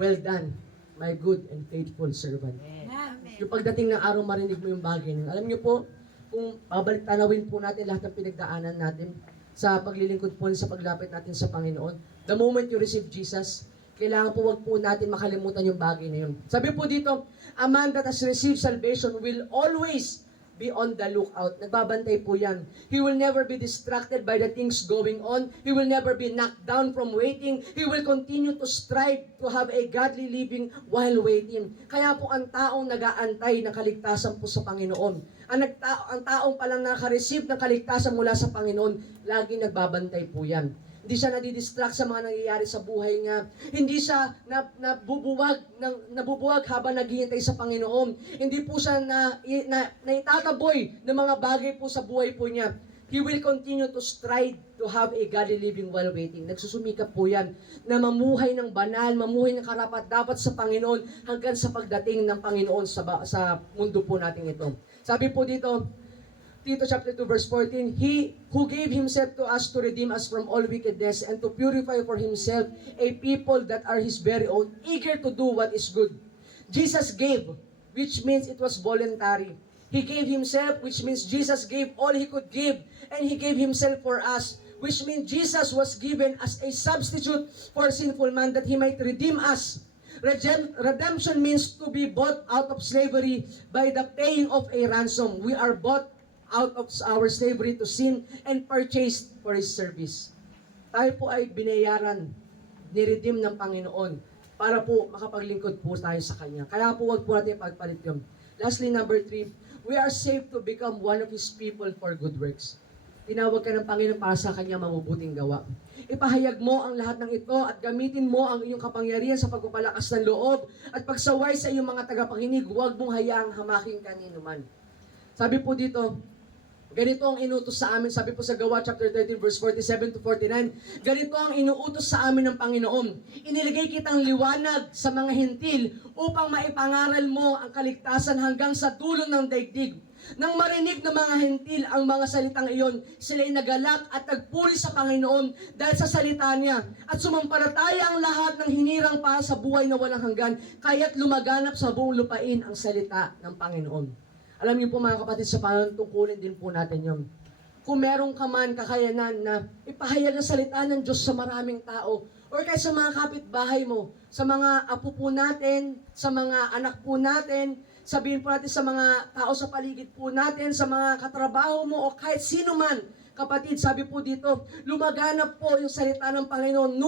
well done, my good and faithful servant. Amen. Yung pagdating ng araw, marinig mo yung bagay. Alam niyo po, kung tanawin po natin lahat ng pinagdaanan natin sa paglilingkod po, sa paglapit natin sa Panginoon, the moment you receive Jesus, kailangan po wag po natin makalimutan yung bagay na yun. Sabi po dito, a man that has received salvation will always be on the lookout. Nagbabantay po yan. He will never be distracted by the things going on. He will never be knocked down from waiting. He will continue to strive to have a godly living while waiting. Kaya po ang taong nag-aantay ng kaligtasan po sa Panginoon, ang taong palang nakareceive ng kaligtasan mula sa Panginoon, laging nagbabantay po yan. Hindi siya nadidistract sa mga nangyayari sa buhay niya. Hindi siya nabubuwag habang naghihintay sa Panginoon. Hindi po siya naitataboy ng mga bagay po sa buhay po niya. He will continue to strive to have a godly living while waiting. Nagsusumikap po yan na mamuhay ng banal, mamuhay ng karapat-dapat sa Panginoon hanggang sa pagdating ng Panginoon sa mundo po natin ito. Sabi po dito, Tito chapter 2 verse 14, He who gave Himself to us to redeem us from all wickedness and to purify for Himself a people that are His very own, eager to do what is good. Jesus gave, which means it was voluntary. He gave Himself, which means Jesus gave all He could give, and He gave Himself for us, which means Jesus was given as a substitute for sinful man that He might redeem us. Redemption means to be bought out of slavery by the paying of a ransom. We are bought out of our slavery to sin and purchased for His service. Tayo po ay binayaran, niredeem ng Panginoon para po makapaglingkod po tayo sa Kanya. Kaya po wag po natin pagpalit yun. Lastly, number 3, we are saved to become one of His people for good works. Tinawag ka ng Panginoon para sa Kanya mabubuting gawa. Ipahayag mo ang lahat ng ito at gamitin mo ang iyong kapangyarihan sa pagpapalakas ng loob at pagsaway sa iyong mga tagapakinig. Huwag mong hayaang hamakin kanino man. Sabi po dito, ganito ang inutos sa amin, sabi po sa Gawa chapter 13 verse 47 to 49, ganito ang inuutos sa amin ng Panginoon. Iniligay kitang liwanag sa mga hintil upang maipangaral mo ang kaligtasan hanggang sa dulo ng daigdig. Nang marinig ng mga hintil ang mga salitang iyon, sila'y nagalak at nagpuri sa Panginoon dahil sa salita niya. At sumampalataya ang lahat ng hinirang para sa buhay na walang hanggan, kaya't lumaganap sa buong lupain ang salita ng Panginoon. Alam niyo po mga kapatid, sa panahon tungkulin din po natin yun. Kung meron ka man kakayanan na ipahayag ang salita ng Diyos sa maraming tao, or kaya sa mga kapitbahay mo, sa mga apo po natin, sa mga anak po natin, sabihin po natin sa mga tao sa paligid po natin, sa mga katrabaho mo, o kahit sino man, kapatid, sabi po dito, lumaganap po yung salita ng Panginoon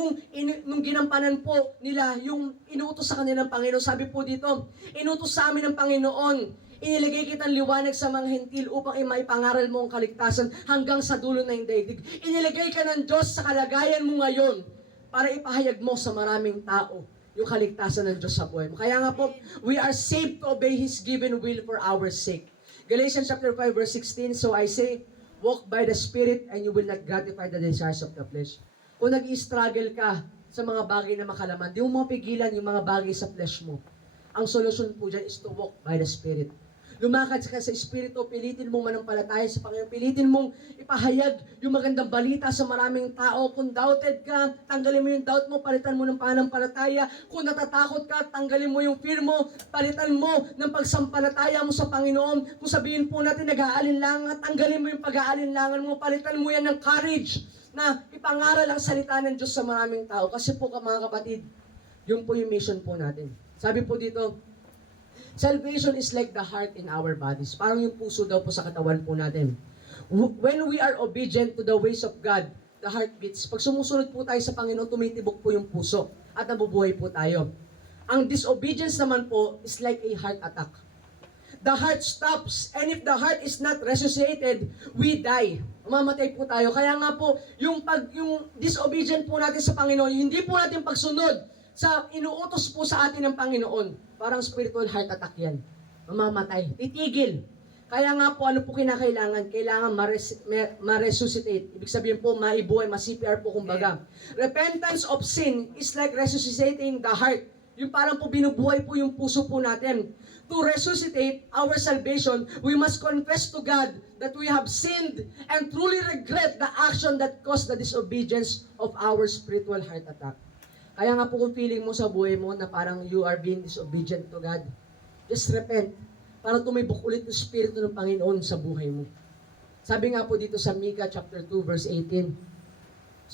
nung ginampanan po nila yung inuutos sa kanilang Panginoon. Sabi po dito, inutos sa amin ng Panginoon, iniligay kitang liwanag sa mga hintil upang maipangaral mo ang kaligtasan hanggang sa dulo na yung daigdig. Iniligay ka ng Diyos sa kalagayan mo ngayon para ipahayag mo sa maraming tao yung kaligtasan ng Diyos sa buhay mo. Kaya nga po, we are saved to obey His given will for our sake. Galatians chapter 5 verse 16, so I say, walk by the Spirit and you will not gratify the desires of the flesh. Kung nag-i-struggle ka sa mga bagay na makalaman, di mo mapigilan yung mga bagay sa flesh mo. Ang solusyon po dyan is to walk by the Spirit. Lumakad ka sa Espiritu, pilitin mong manampalataya sa Panginoon, pilitin mong ipahayag yung magandang balita sa maraming tao. Kung doubted ka, tanggalin mo yung doubt mo, palitan mo ng pananampalataya. Kung natatakot ka, tanggalin mo yung fear mo, palitan mo ng pagsampalataya mo sa Panginoon. Kung sabihin po natin nag-aalinlangan, tanggalin mo yung pag-aalinlangan mo, palitan mo yan ng courage na ipangaral ang salita ng Diyos sa maraming tao. Kasi po mga kapatid, yun po yung mission po natin. Sabi po dito, salvation is like the heart in our bodies. Parang yung puso daw po sa katawan po natin. When we are obedient to the ways of God, the heart beats. Pag sumusunod po tayo sa Panginoon, tumitibok po yung puso at nabubuhay po tayo. Ang disobedience naman po is like a heart attack. The heart stops, and if the heart is not resuscitated, we die. Mamatay po tayo. Kaya nga po, yung disobedient po natin sa Panginoon, hindi po natin pagsunod sa inuutos po sa atin ng Panginoon, parang spiritual heart attack yan. Mamamatay. Titigil. Kaya nga po, ano po kinakailangan? Kailangan ma-resuscitate. Ibig sabihin po, maibuhay, ma-CPR po kumbaga. Repentance of sin is like resuscitating the heart. Yung parang po binubuhay po yung puso po natin. To resuscitate our salvation, we must confess to God that we have sinned and truly regret the action that caused the disobedience of our spiritual heart attack. Kaya nga po kung feeling mo sa buhay mo na parang you are being disobedient to God, just repent para tumibok ulit yung Espiritu ng Panginoon sa buhay mo. Sabi nga po dito sa Micah chapter 2 verse 18,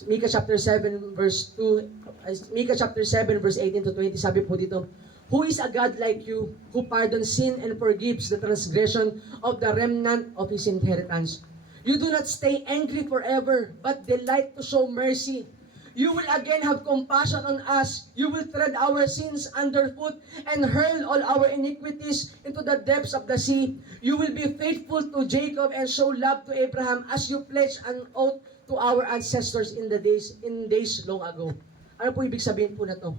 Micah chapter 7 verse 18 to 20, sabi po dito, "Who is a God like you, who pardons sin and forgives the transgression of the remnant of his inheritance? You do not stay angry forever, but delight to show mercy. You will again have compassion on us. You will tread our sins underfoot and hurl all our iniquities into the depths of the sea. You will be faithful to Jacob and show love to Abraham as you pledged an oath to our ancestors in days long ago." Ano po ibig sabihin po na to?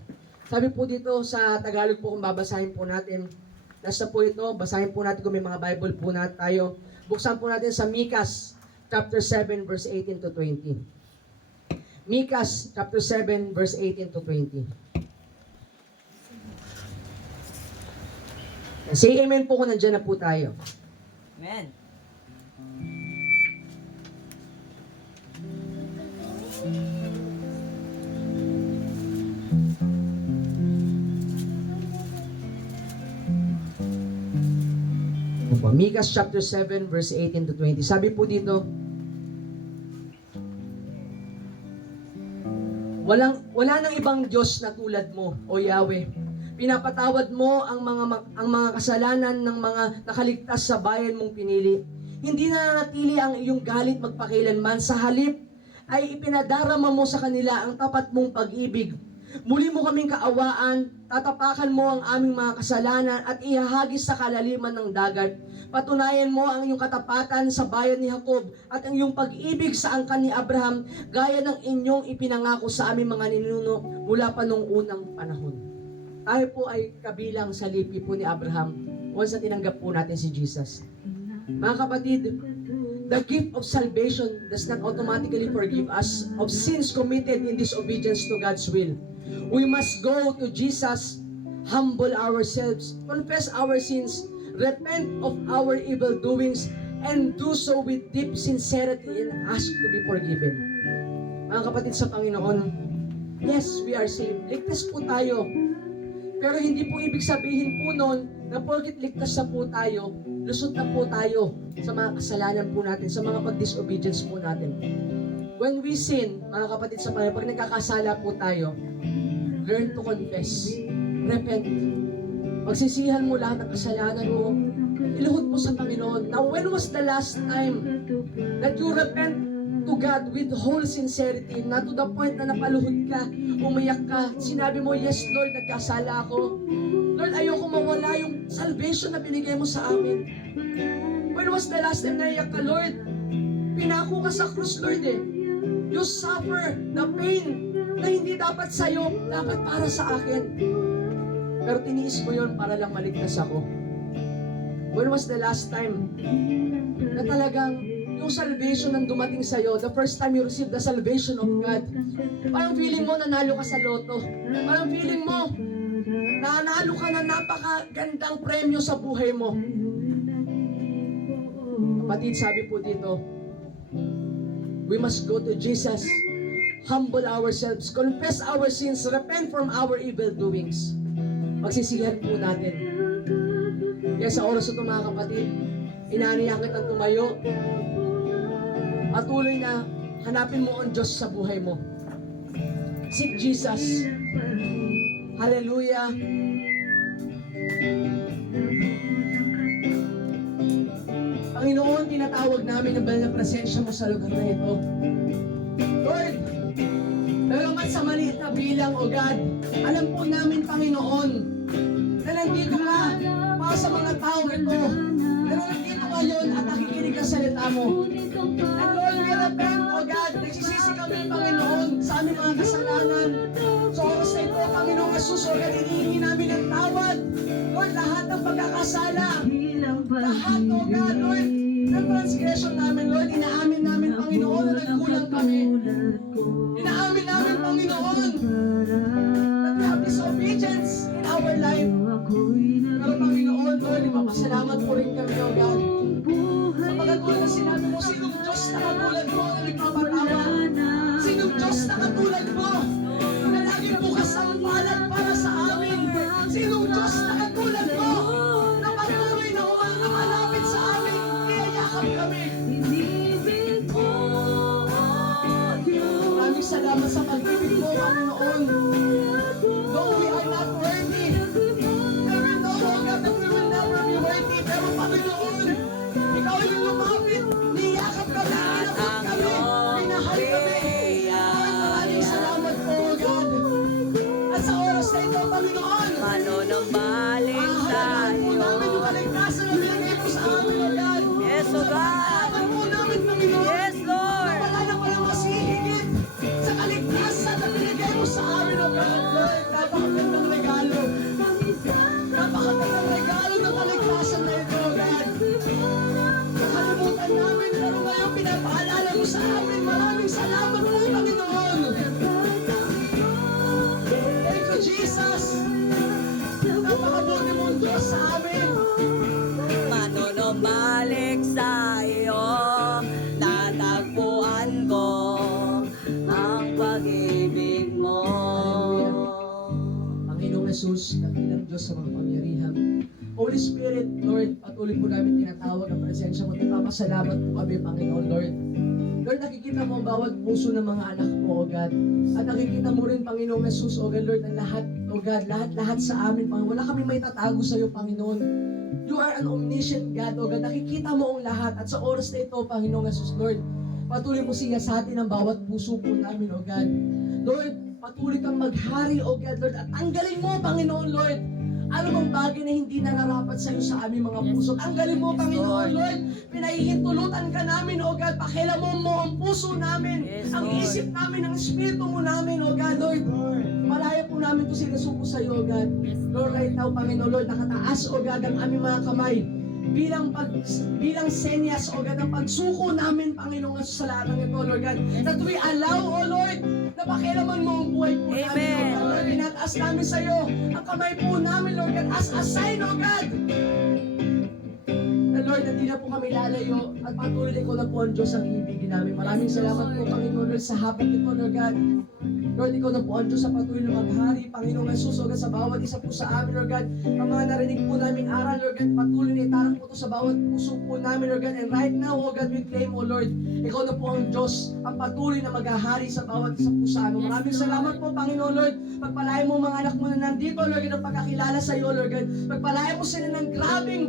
Sabi po dito sa Tagalog po, kung babasahin po natin, nasa po ito, basahin po natin kung may mga Bible po na tayo. Buksan po natin sa Micah chapter 7 verse 18 to 20. Micah chapter 7 verse 18 to 20. Say amen po kung nandiyan na po tayo. Amen. Micah chapter 7 verse 18 to 20. Sabi po dito, wala nang ibang Diyos na tulad mo, O Yahweh. Pinapatawad mo ang mga kasalanan ng mga nakaligtas sa bayan mong pinili. Hindi na nanatili ang iyong galit magpakailanman. Sa halip ay ipinadarama mo sa kanila ang tapat mong pag-ibig. Muli mo kaming kaawaan, tatapakan mo ang aming mga kasalanan at ihahagis sa kalaliman ng dagat. Patunayan mo ang iyong katapatan sa bayan ni Jacob at ang iyong pag-ibig sa angkan ni Abraham, gaya ng inyong ipinangako sa aming mga ninuno mula pa nung unang panahon. Tayo po ay kabilang sa lipi po ni Abraham once na tinanggap po natin si Jesus. Mga kapatid, the gift of salvation does not automatically forgive us of sins committed in disobedience to God's will. We must go to Jesus, humble ourselves, confess our sins, repent of our evil doings, and do so with deep sincerity and ask to be forgiven. Mga kapatid sa Panginoon, yes, we are saved. Ligtas po tayo. Pero hindi po ibig sabihin po nun na porket ligtas na po tayo, lusot na po tayo sa mga kasalanan po natin, sa mga pag-disobedience po natin. When we sin, mga kapatid sa Panginoon, pag nagkakasala po tayo, learn to confess. Repent. Pagsisihan mo lahat ng kasalanan mo, iluhod mo sa Panginoon. Now, when was the last time that you repent to God with whole sincerity, not to the point na napaluhod ka, umiyak ka, sinabi mo, yes Lord, nagkasala ako. Lord, ayoko mawala yung salvation na binigay mo sa amin. When was the last time na iyak ka, Lord? Pinako ka sa krus, Lord eh. You suffer the pain na hindi dapat sa'yo, dapat para sa akin. Pero tiniis mo yun para lang maligtas ako. When was the last time na talagang yung salvation ang dumating sa'yo, the first time you received the salvation of God, parang feeling mo nanalo ka sa loto. Parang feeling mo nanalo ka na napakagandang premyo sa buhay mo. Kapatid, sabi po dito, we must go to Jesus, humble ourselves, confess our sins, repent from our evil doings. Magsisihan po natin. Kaya sa oras ito mga kapatid, inaniyak kitang tumayo. Patuloy na hanapin mo ang Diyos sa buhay mo. Seek Jesus. Hallelujah. Panginoon, tinatawag namin ang banal na presensya mo sa lugar na ito. Lord, bagamat sa maliit na bilang, O God, alam po namin, Panginoon, na nandito ka para sa mga tao ito. Na nandito ngayon at nakikinig ang salita mo. And Lord, we repent, O God, nagsisisi kami, Panginoon, sa aming mga kasalanan. Sa oras na ito, Panginoon Jesus, O God, hinihingi namin ng tawad. Lord, lahat ng pagkakasala, lahat, O God, Lord, ng transgression namin, Lord, inaamin namin, Panginoon, na nagkulang kami. Inaamin namin, Panginoon, that we have disobedience in our life. Pero Panginoon, Lord, ipapasalamat po rin kami, O God. Sapagat po na sinabi mo, sinong Diyos na katulad mo na nagpapatawa? Sinong Diyos na katulad mo na laging bukas ang palad para sa amin? Sinong Diyos na katulad mo na patuloy na umalapit sa amin? Iyayakap kami. Maraming Panginoon. Though we are not worthy, and we know, oh God, that we will never be worthy, pero Panginoon, Ikaw yung lumapit, niyakap kami, inabot kami, minahal kami. Lord, maraming salamat po, oh God. At sa oras na ito, Panginoon, Manunumbaling sa ahalagaan po iyo. namin yung kaligtasan na binigay mo sa amin, oh God. Yes, oh God. Salamat po namin, Panginoon. Yes, Lord. Wala na walang masihigit sa kaligtasan na binigay mo sa amin, oh God. Lord, napakagandang regalo. Napakagandang regalo ng kaligtasan na ito, oh God. Nakalimutan namin, pero ngayon pinapaalala mo sa amin. Maraming salamat po, Panginoon. Thank you, Jesus. Napakabuti mong Diyos sa amin. Manunumbalik sa iyo, natagpuan ko ang pag-ibig mo. Panginoong Jesus, dakilang Diyos sa mga pangyarihan. Holy Spirit, Lord, patuloy po namin tinatawag ang presensya mo. Nagpapasalamat po kami, Panginoon, Lord. Lord, nakikita mo ang bawat puso ng mga anak mo, O God. At nakikita mo rin, Panginoong Jesus, O God, Lord, ang lahat, O God, lahat sa amin, Panginoon. Wala kami may tatago sa iyo, Panginoon. You are an omniscient God, O God. Nakikita mo ang lahat. At sa oras na ito, Panginoong Jesus, Lord, patuloy mo siya sa atin ang bawat puso po namin, O God. Lord, patuloy kang maghari, O God, Lord. At tanggalin mo, Panginoon, Lord, ano mang bagay na hindi nararapat sa iyo sa aming mga puso. Tanggalin mo, Panginoon, Lord. Pinahihintulutan ka namin, O God. Pakilamon mo ang puso namin, Yes, ang Lord. isip namin, ang espiritu mo namin, O God, Lord. Malaya po namin ito sinusuko sa iyo, O God. Lord, right now, Panginoon, Lord, nakataas, O God, ang aming mga kamay bilang senyas, O God, ang pagsuko namin, Panginoon, sa lahat ng ito, Lord God, that we allow, O Lord, na pakialaman mo ang buhay po namin, Amen. O God, Lord, tinataas namin sa iyo ang kamay po namin, Lord God, as a sign, O God, na Lord, hindi na po kami lalayo at patuloy ko na po ang Diyos ang ibigin namin. Maraming salamat po, Panginoon, Lord, sa hapon ito, Lord God. Lord, ikaw na po ang Diyos sa patuloy na maghari, Panginoong Jesus, O God, sa bawat isa po sa amin, Lord God. Ang mga narinig po namin aral, Lord God, patuloy na itarang po ito sa bawat puso po namin, Lord God. And right now, O God, we claim, O Lord, ikaw na po ang Diyos, ang patuloy na maghahari sa bawat isa po sa amin. Maraming salamat po, Panginoon, Lord. Pagpalayan mo mga anak mo na nandito, Lord God, ang pagkakilala sa iyo, Lord God. Pagpalayan mo sila ng grabing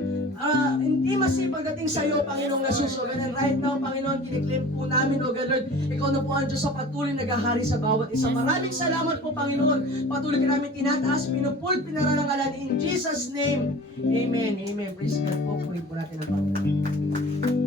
intimacy pagdating sa iyo, Panginoong Jesus, O God. And right now, Panginoon, kiniklaim po namin, O God, Lord, ikaw na po ang Diyos sa patuloy naghahari sa bawat isa. Maraming salamat po, Panginoon. Patuloy ka namin tinataas, pinupul, pinarangalan in Jesus' name. Amen. Amen. Praise God po. Purihin po natin ang Panginoon.